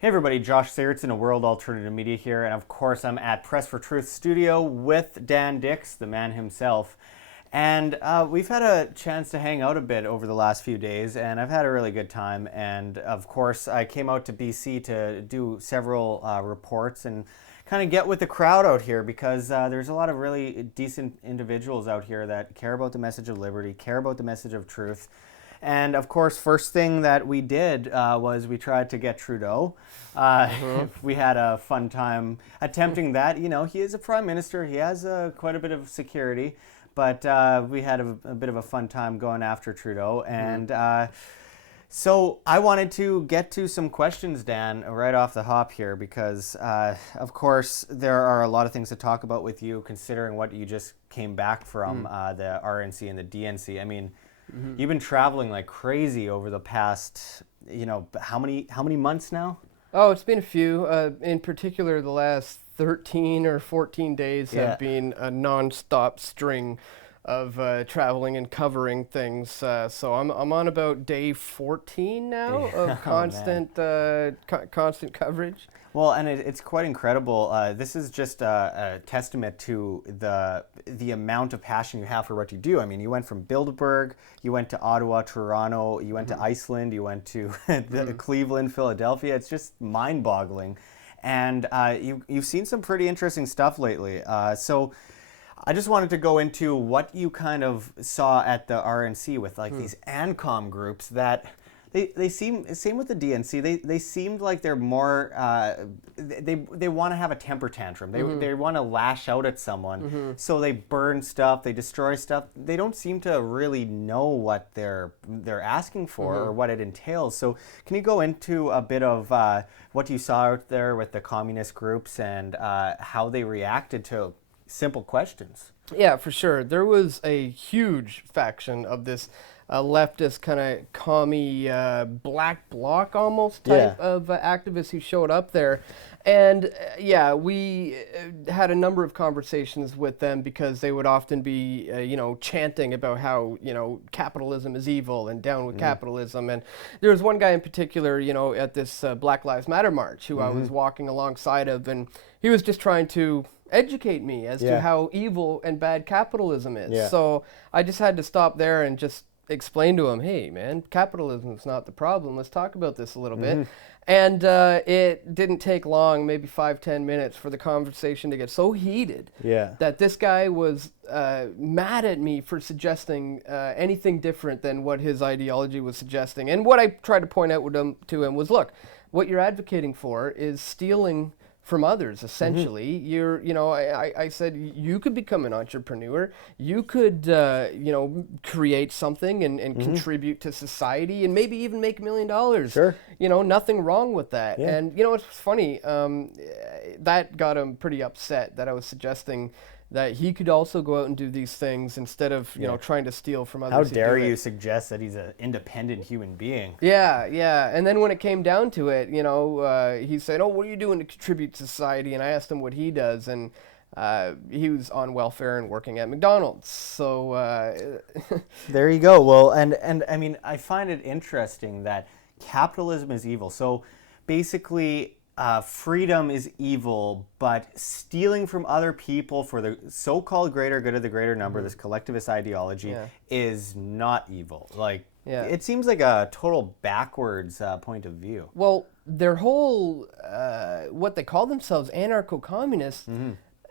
Hey everybody, Josh Sigurdson of World Alternative Media here, and of course I'm at Press for Truth studio with Dan Dix, the man himself. And we've had a chance to hang out a bit over the last few days, and I've had a really good time. And of course, I came out to BC to do several reports and kind of get with the crowd out here because there's a lot of really decent individuals out here that care about the message of liberty, care about the message of truth. And of course, first thing that we did was we tried to get Trudeau. We had a fun time attempting that. You know, he is a prime minister. He has quite a bit of security. But we had a bit of a fun time going after Trudeau. And so I wanted to get to some questions, Dan, right off the hop here, because, of course, there are a lot of things to talk about with you, considering what you just came back from the RNC and the DNC. I mean, you've been traveling like crazy over the past, how many months now? Oh, it's been a few. In particular, the last 13 or 14 days have been a non-stop string of traveling and covering things. So I'm on about day 14 now of constant coverage. Well, and it's quite incredible. This is just a testament to the amount of passion you have for what you do. I mean, you went from Bilderberg, you went to Ottawa, Toronto, you went to Iceland, you went to Cleveland, Philadelphia. It's just mind-boggling. And you've seen some pretty interesting stuff lately. So I just wanted to go into what you kind of saw at the RNC with these ANCOM groups that they seem, same with the DNC, they seemed like they're more, they want to have a temper tantrum. They want to lash out at someone. So they burn stuff, they destroy stuff. They don't seem to really know what they're asking for or what it entails. So can you go into a bit of what you saw out there with the communist groups and how they reacted to simple questions? Yeah, for sure. There was a huge faction of this leftist kind of commie black bloc almost type of activists who showed up there. And we had a number of conversations with them because they would often be, chanting about how, capitalism is evil and down with capitalism. And there was one guy in particular, at this Black Lives Matter march who I was walking alongside of, and he was just trying to educate me as to how evil and bad capitalism is. So I just had to stop there and just explain to him, hey man, capitalism is not the problem. Let's talk about this a little bit. And it didn't take long, maybe 5-10 minutes, for the conversation to get so heated that this guy was mad at me for suggesting anything different than what his ideology was suggesting. And what I tried to point out to him was, look, what you're advocating for is stealing from others, essentially. I said, you could become an entrepreneur. You could, create something and contribute to society and maybe even make $1 million. Sure. Nothing wrong with that. And, it's funny, that got him pretty upset that I was suggesting that he could also go out and do these things instead of, trying to steal from others. How dare you suggest that he's an independent human being? Yeah. And then when it came down to it, he said, oh, what are you doing to contribute to society? And I asked him what he does, and he was on welfare and working at McDonald's. So there you go. Well, and I mean, I find it interesting that capitalism is evil. So basically, freedom is evil, but stealing from other people for the so-called greater good of the greater number, this collectivist ideology, is not evil. It seems like a total backwards point of view. Well, their whole, what they call themselves, anarcho-communists,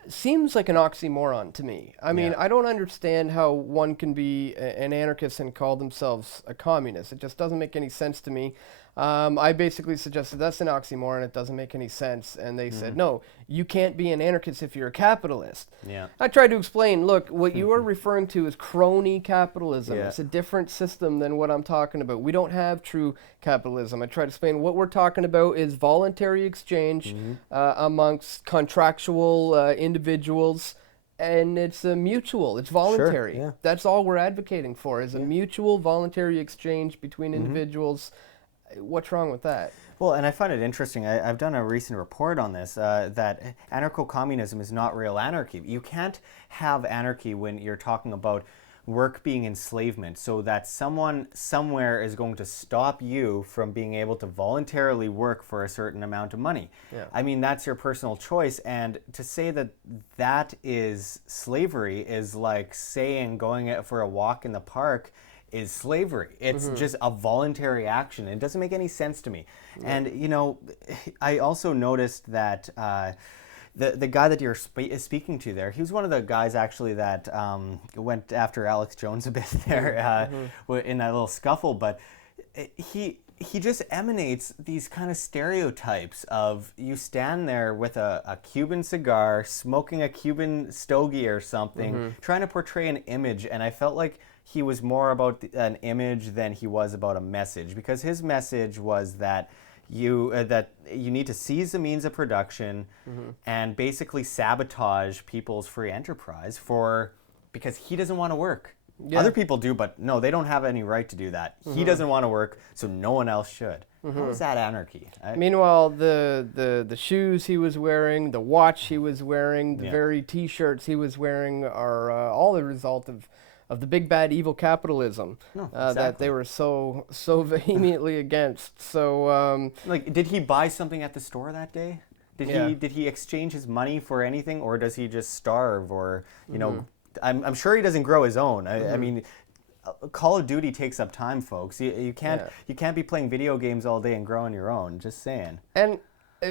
seems like an oxymoron to me. I mean, I don't understand how one can be an anarchist and call themselves a communist. It just doesn't make any sense to me. I basically suggested that's an oxymoron, it doesn't make any sense. And they said, no, you can't be an anarchist if you're a capitalist. I tried to explain, look, what you are referring to is crony capitalism. It's a different system than what I'm talking about. We don't have true capitalism. I tried to explain what we're talking about is voluntary exchange amongst contractual individuals. And it's mutual, it's voluntary. Sure, That's all we're advocating for, is a mutual voluntary exchange between individuals. What's wrong with that? Well, and I find it interesting. I've done a recent report on this, that anarcho-communism is not real anarchy. You can't have anarchy when you're talking about work being enslavement, so that someone somewhere is going to stop you from being able to voluntarily work for a certain amount of money. Yeah. I mean, that's your personal choice, and to say that that is slavery is like saying going for a walk in the park is slavery. It's just a voluntary action. It doesn't make any sense to me. And, you know, I also noticed that the guy that you're speaking to there, he was one of the guys actually that went after Alex Jones a bit there in that little scuffle. But he just emanates these kind of stereotypes of you stand there with a Cuban cigar, smoking a Cuban stogie or something, trying to portray an image. And I felt like he was more about an image than he was about a message, because his message was that you need to seize the means of production and basically sabotage people's free enterprise because he doesn't want to work. Yeah. Other people do, but no, they don't have any right to do that. He doesn't want to work, so no one else should. How is that anarchy? Meanwhile, the shoes he was wearing, the watch he was wearing, the very T-shirts he was wearing are all the result of the big bad evil capitalism that they were so vehemently against. So, like, did he buy something at the store that day? Did he exchange his money for anything, or does he just starve? Or you know, I'm sure he doesn't grow his own. I mean, Call of Duty takes up time, folks. You can't be playing video games all day and growing your own. Just saying. And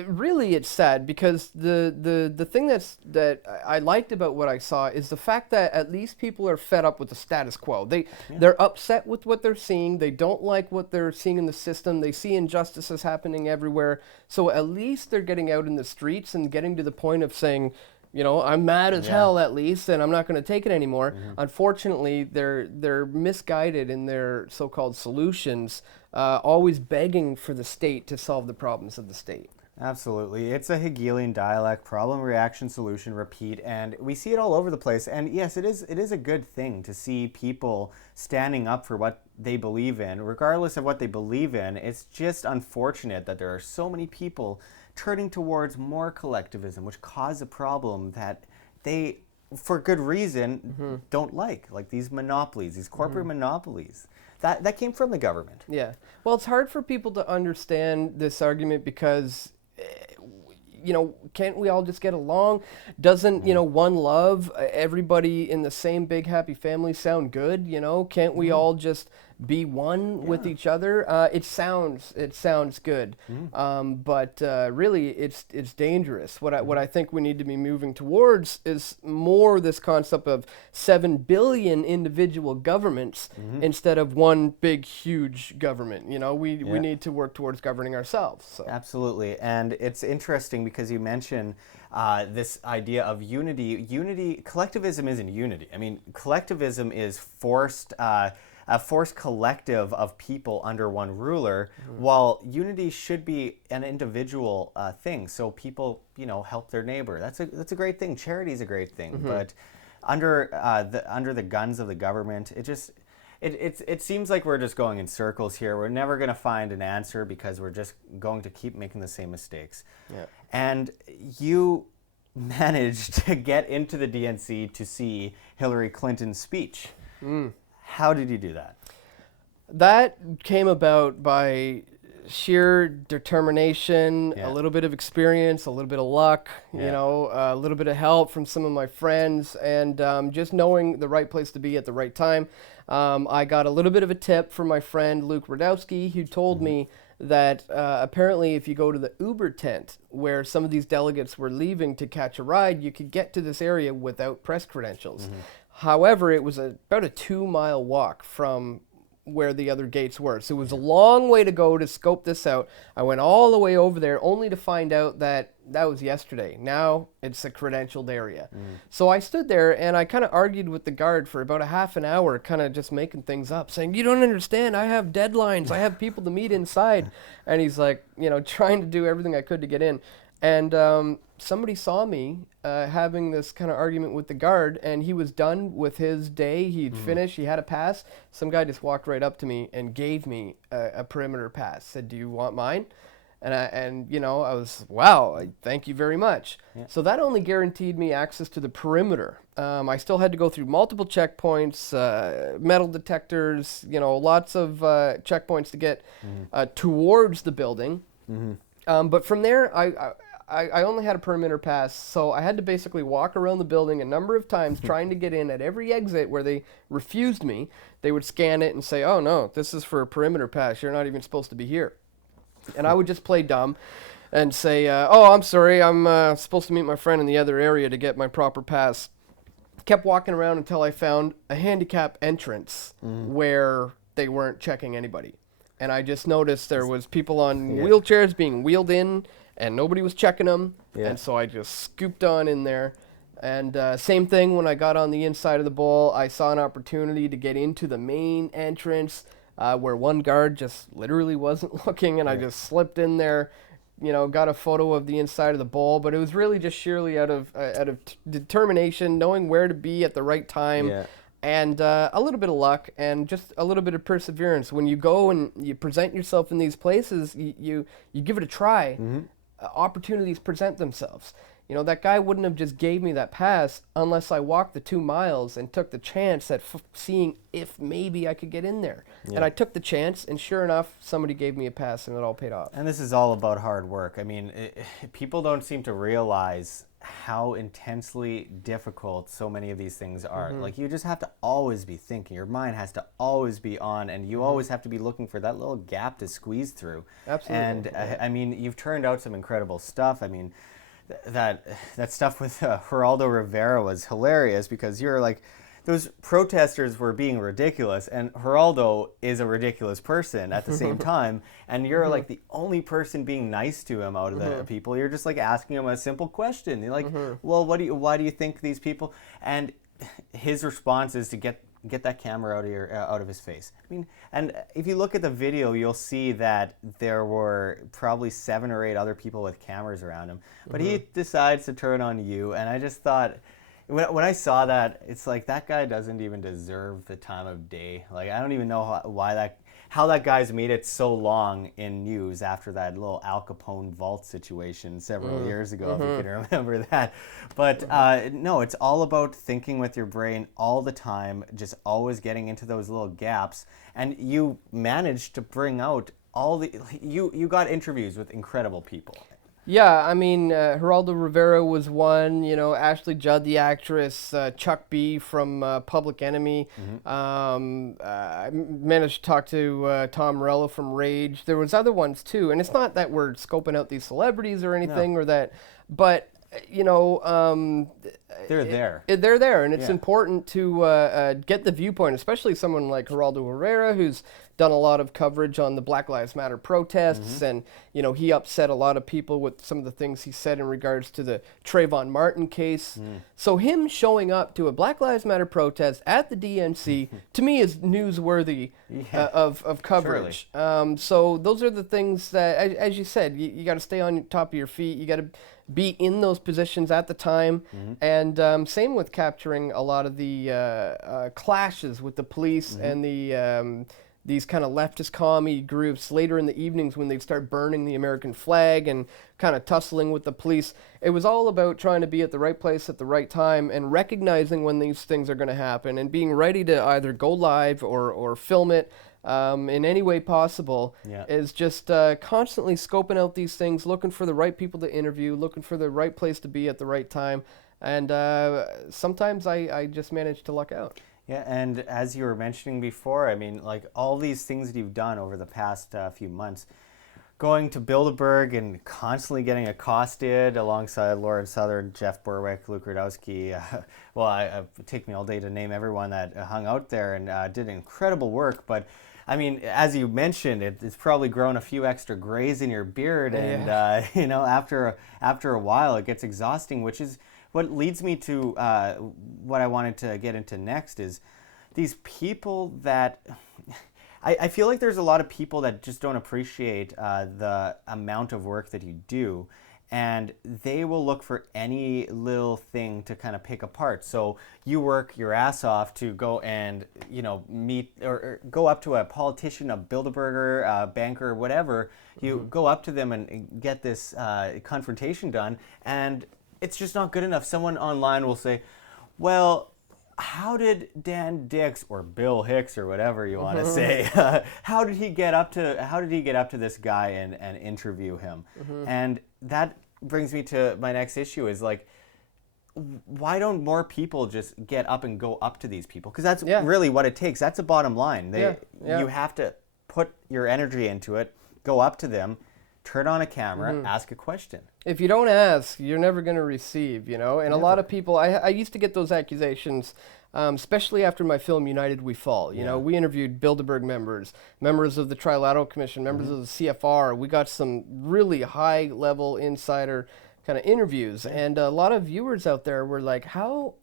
really, it's sad, because the thing that I liked about what I saw is the fact that at least people are fed up with the status quo. They're upset with what they're seeing. They don't like what they're seeing in the system. They see injustices happening everywhere. So at least they're getting out in the streets and getting to the point of saying, you know, I'm mad as hell at least, and I'm not going to take it anymore. Unfortunately, they're misguided in their so-called solutions, always begging for the state to solve the problems of the state. Absolutely. It's a Hegelian dialect: problem, reaction, solution, repeat. And we see it all over the place. And yes, it is a good thing to see people standing up for what they believe in, regardless of what they believe in. It's just unfortunate that there are so many people turning towards more collectivism, which cause a problem that they, for good reason, don't like these monopolies, these corporate monopolies. That came from the government. Yeah. Well, it's hard for people to understand this argument because, you know, can't we all just get along? Doesn't, you know, one love, everybody in the same big happy family sound good? You know, can't we all just be one with each other? It sounds good, but really it's dangerous. What I think we need to be moving towards is more this concept of 7 billion individual governments instead of one big huge government. You know, we need to work towards governing ourselves. So. Absolutely. And it's interesting because you mentioned this idea of unity. Collectivism isn't unity. I mean, collectivism is a forced collective of people under one ruler, while unity should be an individual thing. So people, you know, help their neighbor. That's a great thing. Charity is a great thing. But under the guns of the government, it seems like we're just going in circles here. We're never going to find an answer because we're just going to keep making the same mistakes. Yeah. And you managed to get into the DNC to see Hillary Clinton's speech. How did you do that? That came about by sheer determination, a little bit of experience, a little bit of luck, you know, a little bit of help from some of my friends, and just knowing the right place to be at the right time. I got a little bit of a tip from my friend Luke Radowski, who told me that apparently if you go to the Uber tent where some of these delegates were leaving to catch a ride, you could get to this area without press credentials. However, it was about a 2-mile walk from where the other gates were. So it was a long way to go to scope this out. I went all the way over there only to find out that was yesterday. Now it's a credentialed area. So I stood there and I kind of argued with the guard for about a half an hour, kind of just making things up, saying, you don't understand, I have deadlines, I have people to meet inside. And he's like, you know, trying to do everything I could to get in. And somebody saw me having this kind of argument with the guard, and he was done with his day. He'd finished. He had a pass. Some guy just walked right up to me and gave me a perimeter pass. Said, "Do you want mine?" And you know, I was, wow, thank you very much. Yeah. So that only guaranteed me access to the perimeter. I still had to go through multiple checkpoints, metal detectors, you know, lots of checkpoints to get towards the building. But from there, I only had a perimeter pass, so I had to basically walk around the building a number of times trying to get in at every exit where they refused me. They would scan it and say, oh no, this is for a perimeter pass. You're not even supposed to be here. And I would just play dumb and say, oh, I'm sorry, I'm supposed to meet my friend in the other area to get my proper pass. Kept walking around until I found a handicap entrance where they weren't checking anybody. And I just noticed there was people on wheelchairs being wheeled in, and nobody was checking them. And so I just scooped on in there. And same thing when I got on the inside of the bowl, I saw an opportunity to get into the main entrance where one guard just literally wasn't looking, and I just slipped in there, you know, got a photo of the inside of the bowl. But it was really just sheerly out of determination, knowing where to be at the right time. And a little bit of luck and just a little bit of perseverance. When you go and you present yourself in these places, you give it a try. Opportunities present themselves. You know, that guy wouldn't have just gave me that pass unless I walked the 2 miles and took the chance at seeing if maybe I could get in there. And I took the chance, and sure enough, somebody gave me a pass, and it all paid off. And this is all about hard work. I mean, people don't seem to realize how intensely difficult so many of these things are. Like, you just have to always be thinking. Your mind has to always be on, and you always have to be looking for that little gap to squeeze through. Absolutely. And I mean, you've turned out some incredible stuff. I mean, that stuff with Geraldo Rivera was hilarious, because you're like, those protesters were being ridiculous, and Geraldo is a ridiculous person at the same time, and you're like the only person being nice to him out of the people. You're just like asking him a simple question. You're like, well, why do you think these people? And his response is to get that camera out of his face. I mean, and if you look at the video, you'll see that there were probably 7 or 8 other people with cameras around him, but he decides to turn on you. And I just thought, when I saw that, it's like, that guy doesn't even deserve the time of day. Like, I don't even know how that guy's made it so long in news after that little Al Capone vault situation several years ago, if you can remember that. But no, it's all about thinking with your brain all the time, just always getting into those little gaps. And you managed to bring out you got interviews with incredible people. Yeah, I mean, Geraldo Rivera was one, you know, Ashley Judd, the actress, Chuck B from Public Enemy. I managed to talk to Tom Morello from Rage. There was other ones too, and it's not that we're scoping out these celebrities or anything or that, but, you know... they're there. They're there, and it's important to get the viewpoint, especially someone like Geraldo Rivera, who's done a lot of coverage on the Black Lives Matter protests, and, you know, he upset a lot of people with some of the things he said in regards to the Trayvon Martin case. So him showing up to a Black Lives Matter protest at the DNC, to me, is newsworthy of coverage. So those are the things that, as you said, you got to stay on top of your feet. You got to be in those positions at the time. And same with capturing a lot of the clashes with the police and the these kind of leftist commie groups later in the evenings when they'd start burning the American flag and kind of tussling with the police. It was all about trying to be at the right place at the right time and recognizing when these things are going to happen and being ready to either go live or film it in any way possible. Is just constantly scoping out these things, looking for the right people to interview, looking for the right place to be at the right time. And sometimes I just manage to luck out. Yeah, and as you were mentioning before, I mean, like, all these things that you've done over the past few months, going to Bilderberg and constantly getting accosted alongside Lauren Southern, Jeff Berwick, Luke Rudowski. It take me all day to name everyone that hung out there and did incredible work. But I mean, as you mentioned, it's probably grown a few extra grays in your beard, and you know, after a while, it gets exhausting, which is what leads me to what I wanted to get into next is these people that I feel like there's a lot of people that just don't appreciate the amount of work that you do. and they will look for any little thing to kind of pick apart. So you work your ass off to go and, meet or go up to a politician, a Bilderberger, a banker, whatever. You go up to them and get this confrontation done, and it's just not good enough. Someone online will say, well, how did Dan Dix or Bill Hicks or whatever you want to say, how did he get up to this guy and interview him? And that brings me to my next issue is like, why don't more people just get up and go up to these people? Because that's really what it takes. That's a bottom line. You have to put your energy into it, go up to them, turn on a camera, ask a question. If you don't ask, you're never going to receive, And a lot of people, I used to get those accusations, especially after my film United We Fall. We interviewed Bilderberg members of the Trilateral Commission, members of the CFR. We got some really high-level insider kind of interviews, and a lot of viewers out there were like, how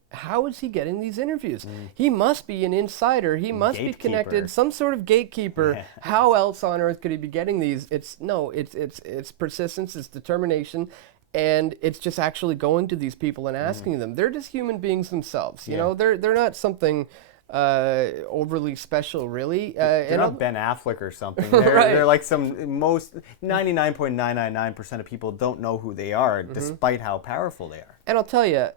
is he getting these interviews? He must be an insider. He must be connected, some sort of gatekeeper. How else on earth could he be getting these? It's persistence, it's determination, and it's just actually going to these people and asking them. They're just human beings themselves. They're not something overly special, really. They're not Ben Affleck or something. They're like most 99.999% of people don't know who they are, despite how powerful they are. And I'll tell you,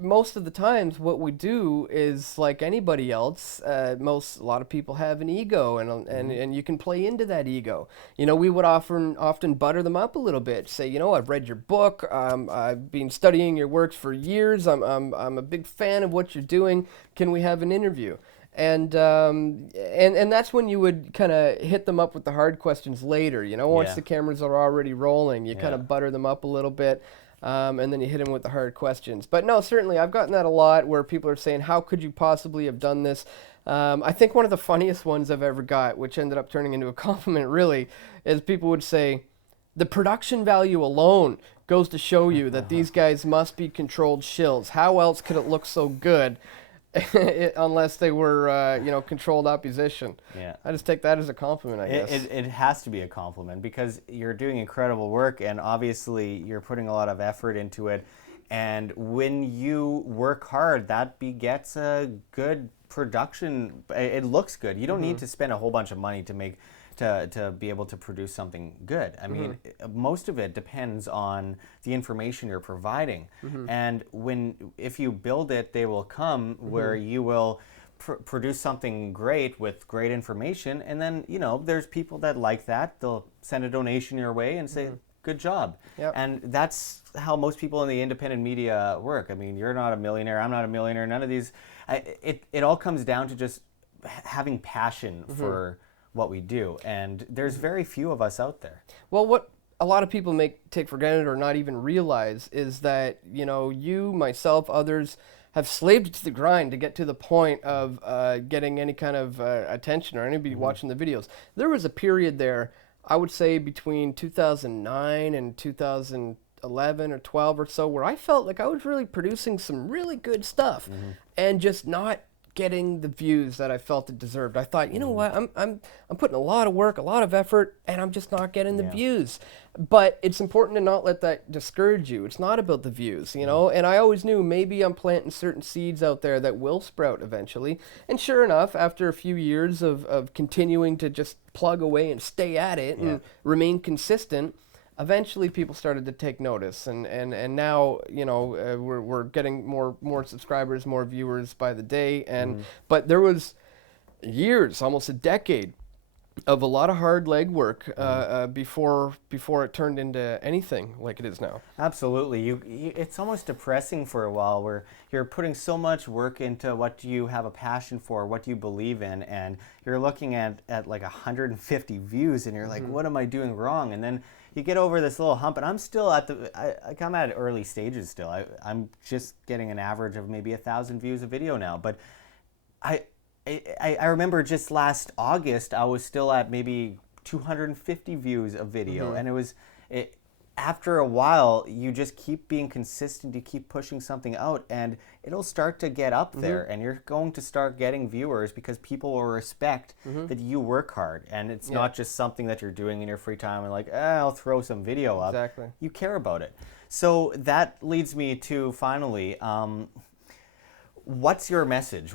most of the times what we do is like anybody else. A lot of people have an ego, and you can play into that ego. We would often butter them up a little bit. Say, I've read your book. I've been studying your works for years. I'm a big fan of what you're doing. Can we have an interview? And that's when you would kind of hit them up with the hard questions later. Once the cameras are already rolling, you kind of butter them up a little bit. And then you hit them with the hard questions. But no, certainly, I've gotten that a lot where people are saying, how could you possibly have done this? I think one of the funniest ones I've ever got, which ended up turning into a compliment really, is people would say, the production value alone goes to show you that these guys must be controlled shills. How else could it look so good? Unless they were, controlled opposition. Yeah. I just take that as a compliment, I guess. It has to be a compliment because you're doing incredible work, and obviously you're putting a lot of effort into it. And when you work hard, that begets a good production. It looks good. You don't need to spend a whole bunch of money to be able to produce something good. I mean, most of it depends on the information you're providing. And if you build it, they will come where you will produce something great with great information. And then, there's people that like that. They'll send a donation your way and say, good job. Yep. And that's how most people in the independent media work. I mean, you're not a millionaire. I'm not a millionaire. None of these. It all comes down to just having passion for what we do, and there's very few of us out there. Well, what a lot of people take for granted or not even realize is that you, myself, others have slaved to the grind to get to the point of getting any kind of attention or anybody watching the videos. There was a period there, I would say between 2009 and 2011 or 12 or so, where I felt like I was really producing some really good stuff and just not getting the views that I felt it deserved. I thought, what, I'm putting a lot of work, a lot of effort, and I'm just not getting the views. But it's important to not let that discourage you. It's not about the views, and I always knew maybe I'm planting certain seeds out there that will sprout eventually. And sure enough, after a few years of continuing to just plug away and stay at it and remain consistent, eventually people started to take notice, and now we're getting more subscribers, more viewers by the day, and but there was years, almost a decade, of a lot of hard legwork before it turned into anything like it is now. Absolutely. It's almost depressing for a while where you're putting so much work into what you have a passion for, what you believe in, and you're looking at like 150 views, and you're like, what am I doing wrong? And then you get over this little hump, and I'm still I'm at early stages still. I'm just getting an average of maybe 1,000 views a video now, but I remember just last August I was still at maybe 250 views a video, and after a while, you just keep being consistent, you keep pushing something out, and it'll start to get up there, and you're going to start getting viewers because people will respect that you work hard, and it's not just something that you're doing in your free time and like, I'll throw some video up. Exactly. You care about it. So that leads me to finally, what's your message?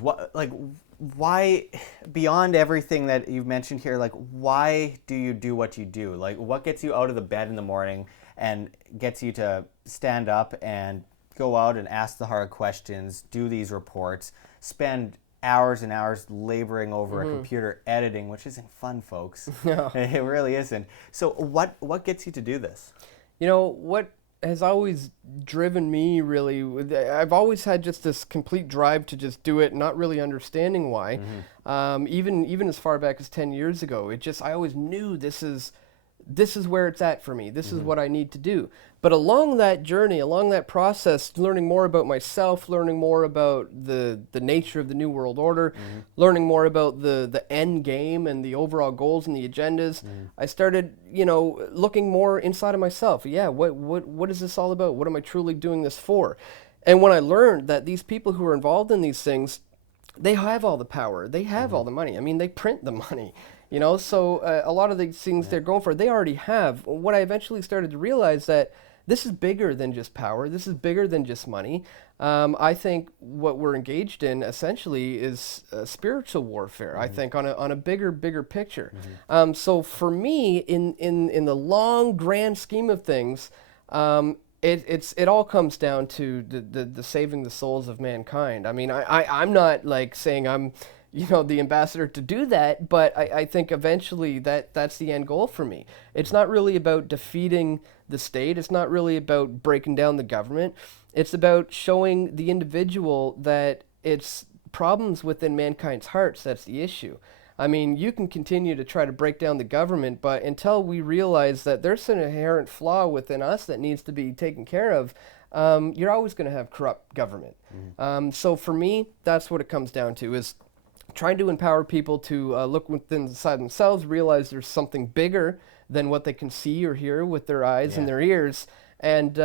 Why, beyond everything that you've mentioned here, like, why do you do what you do? Like, what gets you out of the bed in the morning and gets you to stand up and go out and ask the hard questions, do these reports, spend hours and hours laboring over a computer editing, which isn't fun, folks. No. It really isn't. So what gets you to do this? You know, what has always driven me really, I've always had just this complete drive to just do it, not really understanding why. Even as far back as 10 years ago, I always knew this is where it's at for me. This is what I need to do. But along that journey, along that process, learning more about myself, learning more about the nature of the New World Order, learning more about the end game and the overall goals and the agendas, I started, looking more inside of myself. Yeah, what is this all about? What am I truly doing this for? And when I learned that these people who are involved in these things, they have all the power. They have all the money. I mean, they print the money. So a lot of these things they're going for, they already have. What I eventually started to realize that this is bigger than just power. This is bigger than just money. I think what we're engaged in essentially is spiritual warfare. I think on a bigger picture. So for me, in the long grand scheme of things, it all comes down to the saving the souls of mankind. I mean, I'm not like saying I'm the ambassador to do that, but I think eventually that's the end goal for me. It's not really about defeating the state. It's not really about breaking down the government. It's about showing the individual that it's problems within mankind's hearts that's the issue. I mean, you can continue to try to break down the government, but until we realize that there's an inherent flaw within us that needs to be taken care of, you're always going to have corrupt government. So for me, that's what it comes down to, is trying to empower people to look within inside themselves, realize there's something bigger than what they can see or hear with their eyes and their ears, and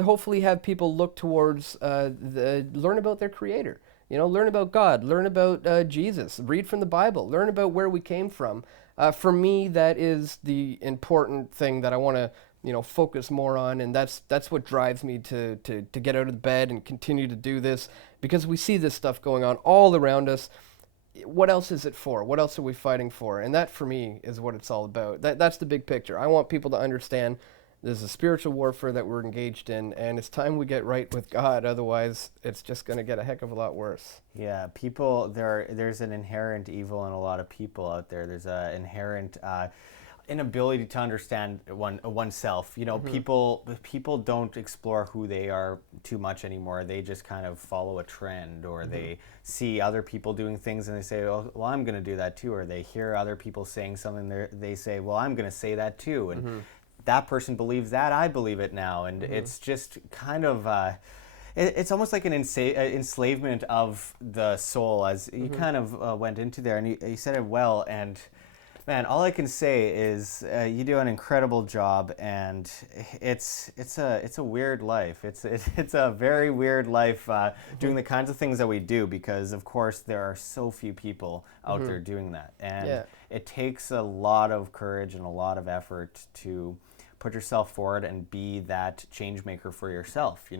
hopefully have people look towards, learn about their Creator. Learn about God, learn about Jesus, read from the Bible, learn about where we came from. For me, that is the important thing that I want to focus more on, and that's what drives me to get out of bed and continue to do this, because we see this stuff going on all around us. What else is it for? What else are we fighting for? And that, for me, is what it's all about. That's the big picture. I want people to understand there's a spiritual warfare that we're engaged in, and it's time we get right with God. Otherwise, it's just going to get a heck of a lot worse. Yeah, there's an inherent evil in a lot of people out there. There's an inherent inability to understand oneself. People don't explore who they are too much anymore. They just kind of follow a trend, or they see other people doing things and they say, well, I'm going to do that too. Or they hear other people saying something, they say, well, I'm going to say that too. And that person believes that, I believe it now. And it's just kind of, it's almost like an enslavement of the soul, as you kind of went into there. And you said it well. And man, all I can say is you do an incredible job, and it's a weird life. It's a very weird life doing the kinds of things that we do, because of course there are so few people out there doing that, and it takes a lot of courage and a lot of effort to put yourself forward and be that change maker for yourself.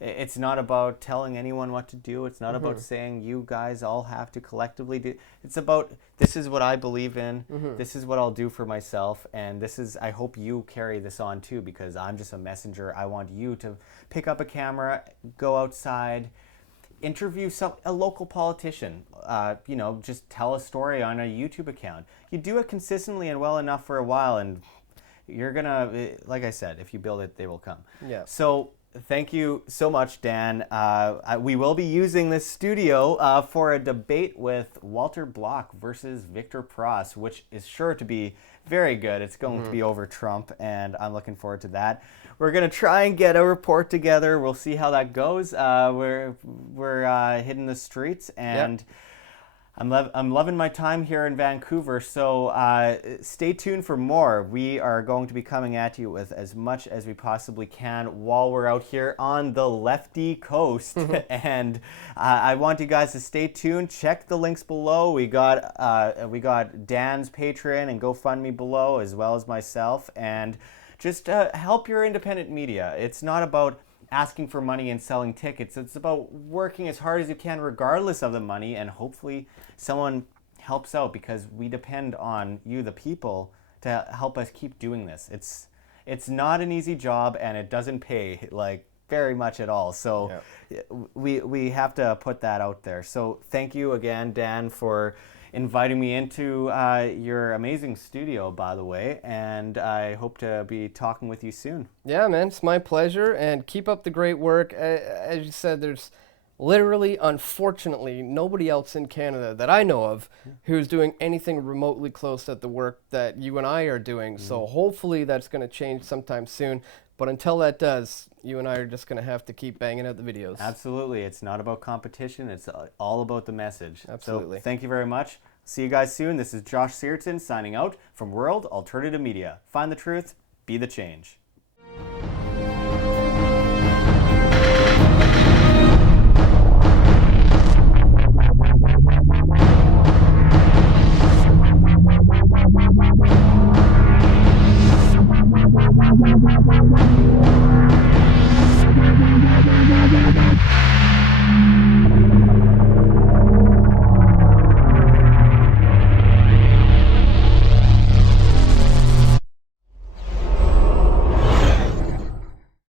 It's not about telling anyone what to do. It's not about saying you guys all have to collectively do. It's about, this is what I believe in. This is what I'll do for myself. And I hope you carry this on too, because I'm just a messenger. I want you to pick up a camera, go outside, interview a local politician, just tell a story on a YouTube account. You do it consistently and well enough for a while, and you're gonna, like I said, if you build it, they will come. Yeah. So thank you so much, Dan. We will be using this studio for a debate with Walter Block versus Victor Pross, which is sure to be very good. It's going to be over Trump, and I'm looking forward to that. We're going to try and get a report together. We'll see how that goes. We're hitting the streets, and I'm loving my time here in Vancouver, so stay tuned for more. We are going to be coming at you with as much as we possibly can while we're out here on the lefty coast. And I want you guys to stay tuned. Check the links below. We got Dan's Patreon and GoFundMe below, as well as myself. And just help your independent media. It's not about asking for money and selling tickets. It's about working as hard as you can regardless of the money, and hopefully someone helps out, because we depend on you, the people, to help us keep doing this. It's not an easy job, and it doesn't pay like very much at all. So we have to put that out there. So thank you again, Dan, for inviting me into your amazing studio, by the way, and I hope to be talking with you soon. Yeah, man, it's my pleasure, and keep up the great work. As you said, there's literally, unfortunately, nobody else in Canada that I know of who's doing anything remotely close to the work that you and I are doing. So hopefully that's going to change sometime soon. But until that does, you and I are just going to have to keep banging out the videos. Absolutely. It's not about competition. It's all about the message. Absolutely. So thank you very much. See you guys soon. This is Josh Sigurdson signing out from World Alternative Media. Find the truth, be the change.